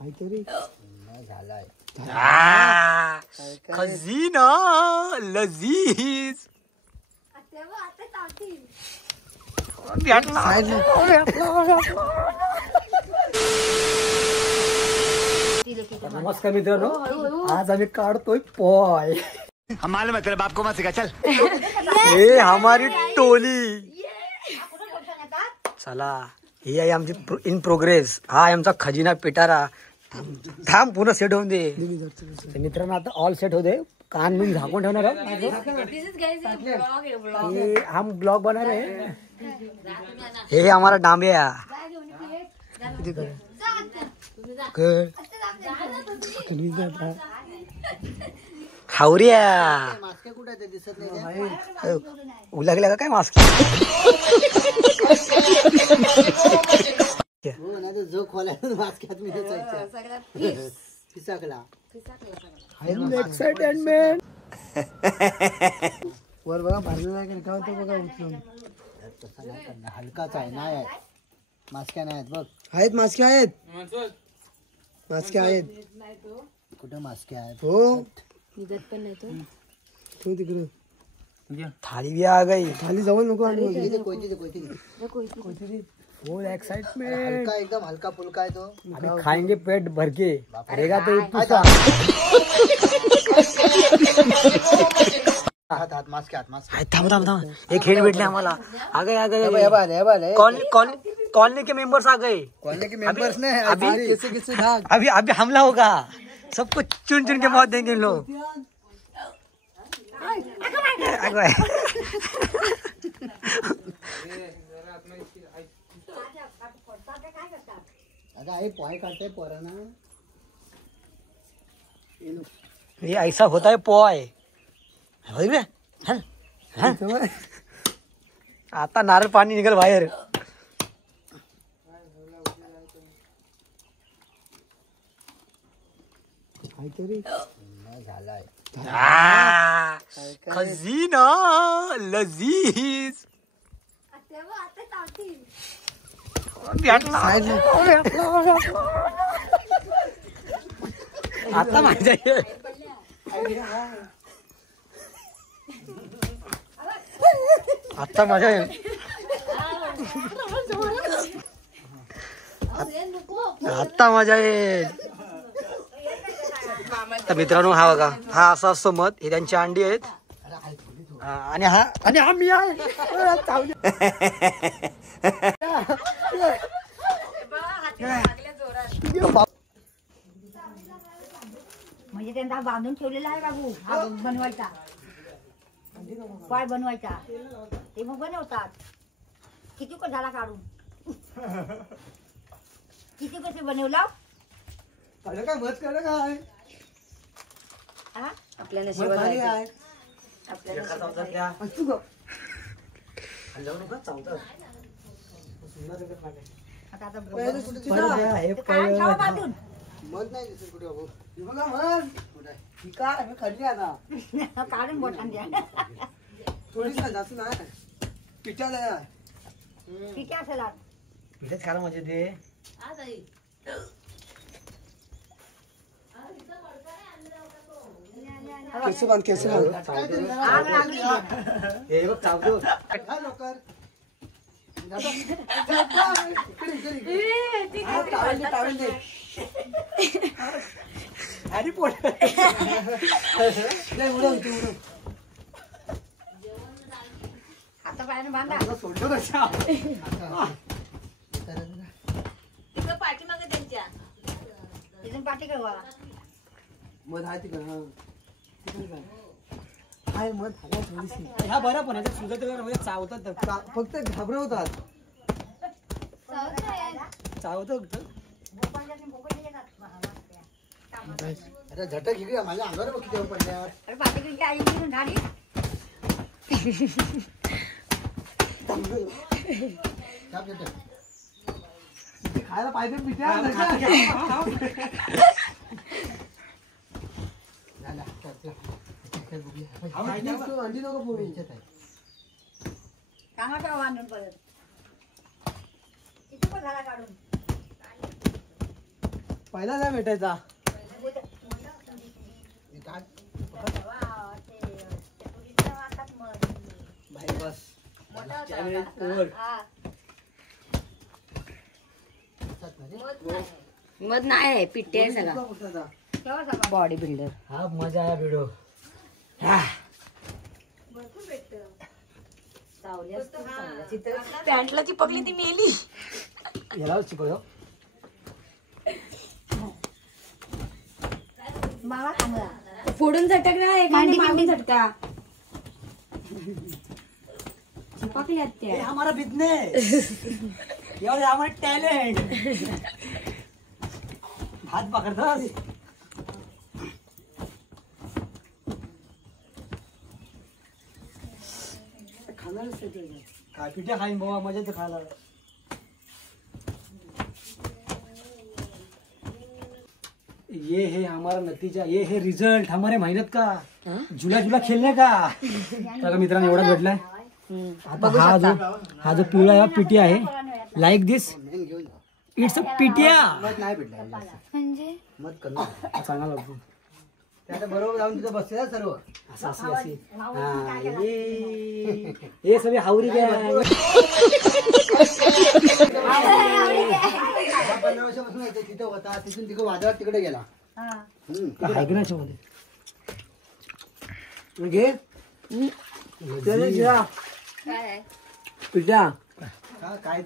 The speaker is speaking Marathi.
काहीतरी झालाय खजीना लजीज नमस्कार मित्रांनो, आज आम्ही काढतोय पॉय. हम मालूम है तेरे बाप को मत सिखा चल. हे हमारी टोली. चला ही आहे आमची इन प्रोग्रेस. हा आहे आमचा खजिना पिटारा. थांब पूर्ण सेट होऊन दे. मित्रांनो आता ऑल सेट होते. कान बिन झाकून ठेवणार आहोत. हम ब्लॉग बना रहे हैं. हे हमारा डांबिया. हावरिया मास्क कुठे ते दिसत नाही. उलगला का काय मास्क. हो ना, तो जो खोल्यातून मास्कात मी जायचा फिसाकला. एक्साइटमेंट वर बघा भरलेला आहे का होतं बघा उचलून. तसा नाही करणार, हलकाच आहे. नाही आहे मास्क्या नाही आहेत बघ. आहेत मास्के आहेत. मास्के आहेत. कुठे मास्क्या आहेत. हो पण नाही तो तिकडे थाली भी आ गई. खाली जवळ नको आणि फुल एक्साइटमेंट. हलका एकदम हलका फुलका आहे तो. अभी खाएंगे पेट भर के. रहेगा तो एक दूसरा. हात मास्क हात मास्क. थांब थांब थांब. एक हेड भेटले आम्हाला. आ गए आ गए. कॉलोनी के मेंबर्स आ गए. कॉलोनी के मेंबर्स ने अभी अभी हमला होगा. सबको चुन चुन के मौत देंगे लोग. पॉय काढते पोरांना. ये ऐसा होता है पॉय. आता नारळ पाणी निघल बाहेर. काहीतरी झालाय. खजीना लजीज. आता माझ्या आता माझ्या आता मजा येईल. तर मित्रांनो हा बघा, हा असा असतो मत. हे त्यांची अंडी आहेत. आणि हा मी आहे. म्हणजे त्यांना बांधून ठेवलेला आहे बाबू. हा बनवायचा पाय बनवायचा. ते मग बनवतात. किती को झाला काढून. किती कसे बनवला काय मत कर काय आपल्या मत नाही दिसत कुठे बाबू. काढून बोटान द्या. थोडीच नाही जास्त नाही. पिठाला पिठ्या असेल पिठेच खरं म्हणजे ते केस बांध केस बांध. आग लागली. हे बघ चावतो. लवकर टावेल दे. अरे पोट आता पायाने बांधा. सोडलं तिकडे पाठी मागे त्यांच्या तिथून पाठी कळवा. मध आहे तिकडे. हाय मध हा बरा पण चावतात. फक्त घाबरवतात. चावतात. अरे झटक इकडे माझ्या अंगावर बघ किती पडल्यावर. अरे पाठी घेऊन आई घेऊन ढाली. खायला पाहिजे पिठ्या. अंडी नको पोळी. कामाचा बांधून परत. किती पण झाला काढून. पहिला नाही भेटायचा. भाई बस मध नाही पिट्टे आहे सगळा बॉडी बिल्डर. हा मजा आहे व्हिडिओ. पॅन्टला ती पकडली ती मेली. याला चिपळ मावा चांगला फोडून झटकणार एखादी मांडी झटका. चिपकल्यात ये त्या. हमारा बिजनेस, ये हमारा टॅलेंट. हात पकडतास खाणारच काय पिठ्या खाईन बाबा, मजा तर खायला. ये है हमारा नतीजा, ये है रिजल्ट हमारे मेहनत का. झुला झुला खेळणे का. तर मित्रांनो एवढा भेटलाय. आता हा जो पिवळा आहे पिटी आहे. लाईक दिस, इट्स अ पिटिया. मत नाही भेटला म्हणजे मत कमी. चांगला लागतो. ते आता बरोबर जाऊन तिथं बसले सर्व. अशी हे सगळे हावरी काय. 15 वर्षापासून येते तिथं होता, तिथून तिकडे वादळात तिकडे गेला. ऐकण्याच्या मध्ये घे पिठ्या काय